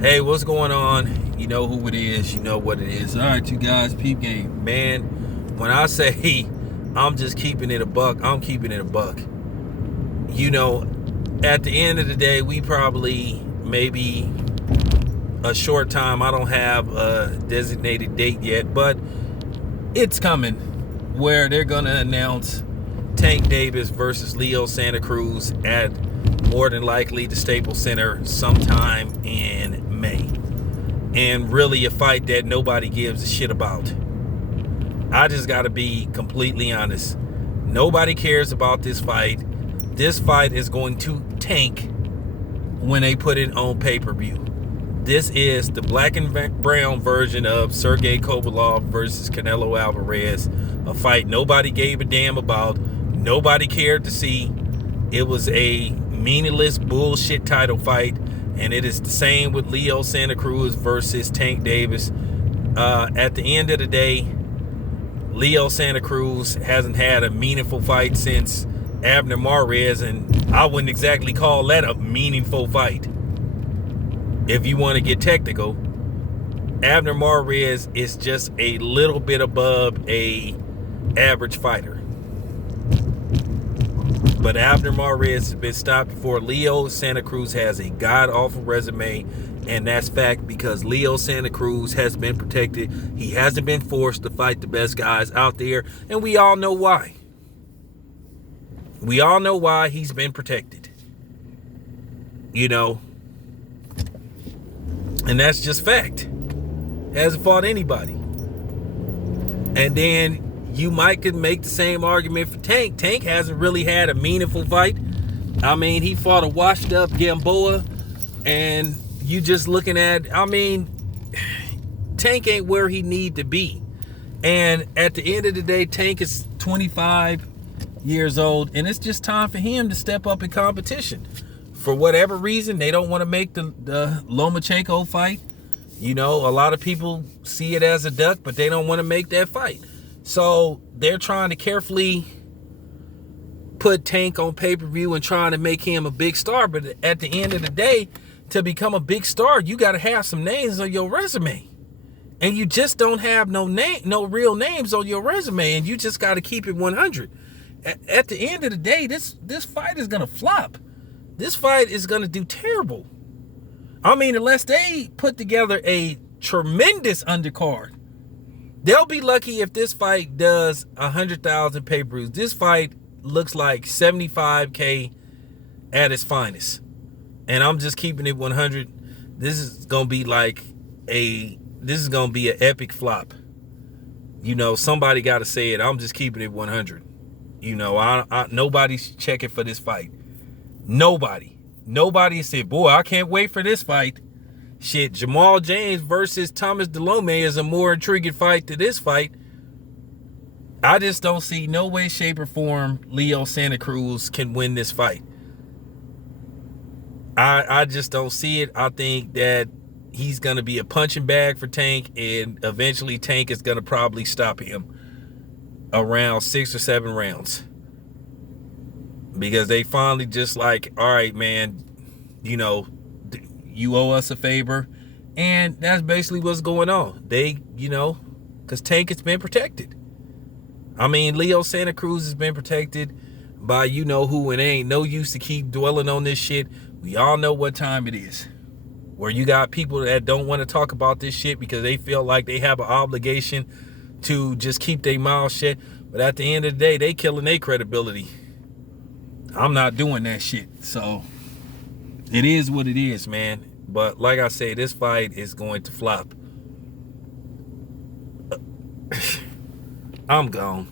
Hey, what's going on? You know who it is. You know what it is. All right, you guys, peep game. Man, when I say I'm just keeping it a buck, I'm keeping it a buck. You know, at the end of the day, we probably, maybe a short time, I don't have a designated date yet, but it's coming where they're going to announce Tank Davis versus Leo Santa Cruz at more than likely the Staples Center sometime in May. And really a fight that nobody gives a shit about. I just got to be completely honest. Nobody cares about this fight. This fight is going to tank when they put it on pay-per-view. This is the black and brown version of Sergey Kovalev versus Canelo Alvarez. A fight nobody gave a damn about. Nobody cared to see. It was a meaningless bullshit title fight. And it is the same with Leo Santa Cruz versus Tank Davis. At the end of the day, Leo Santa Cruz hasn't had a meaningful fight since Abner Mares, and I wouldn't exactly call that a meaningful fight. If you want to get technical, Abner Mares is just a little bit above a average fighter. But Abner Mares has been stopped before. Leo Santa Cruz has a god-awful resume, and that's fact because Leo Santa Cruz has been protected. He hasn't been forced to fight the best guys out there, and we all know why. We all know why he's been protected. You know, and that's just fact. Hasn't fought anybody. And then you might could make the same argument for Tank. Tank hasn't really had a meaningful fight. I mean, he fought a washed up Gamboa, and you just looking at, I mean, Tank ain't where he need to be. And at the end of the day, Tank is 25 years old, and it's just time for him to step up in competition. For whatever reason, they don't want to make the Lomachenko fight. You know, a lot of people see it as a duck, but they don't want to make that fight. So they're trying to carefully put Tank on pay-per-view and trying to make him a big star. But at the end of the day, to become a big star, you got to have some names on your resume. And you just don't have no real names on your resume. And you just got to keep it 100. At the end of the day, this fight is going to flop. This fight is going to do terrible. I mean, unless they put together a tremendous undercard. They'll be lucky if this fight does 100,000 pay-per-views. This fight looks like 75K at its finest. And I'm just keeping it 100. This is going to be an epic flop. You know, somebody got to say it. I'm just keeping it 100. You know, nobody's checking for this fight. Nobody said, boy, I can't wait for this fight. Shit, Jamal James versus Thomas Delome is a more intriguing fight to this fight. I just don't see no way, shape, or form Leo Santa Cruz can win this fight. I just don't see it. I think that he's going to be a punching bag for Tank, and eventually Tank is going to probably stop him around 6 or 7 rounds. Because they finally just like, all right, man, you know, you owe us a favor. And that's basically what's going on. They, you know, because Tank has been protected. I mean, Leo Santa Cruz has been protected by you know who, and it ain't no use to keep dwelling on this shit. We all know what time it is. Where you got people that don't want to talk about this shit because they feel like they have an obligation to just keep their mouth shut. But at the end of the day, they killing their credibility. I'm not doing that shit. So it is what it is, man. But like I say, this fight is going to flop. I'm gone.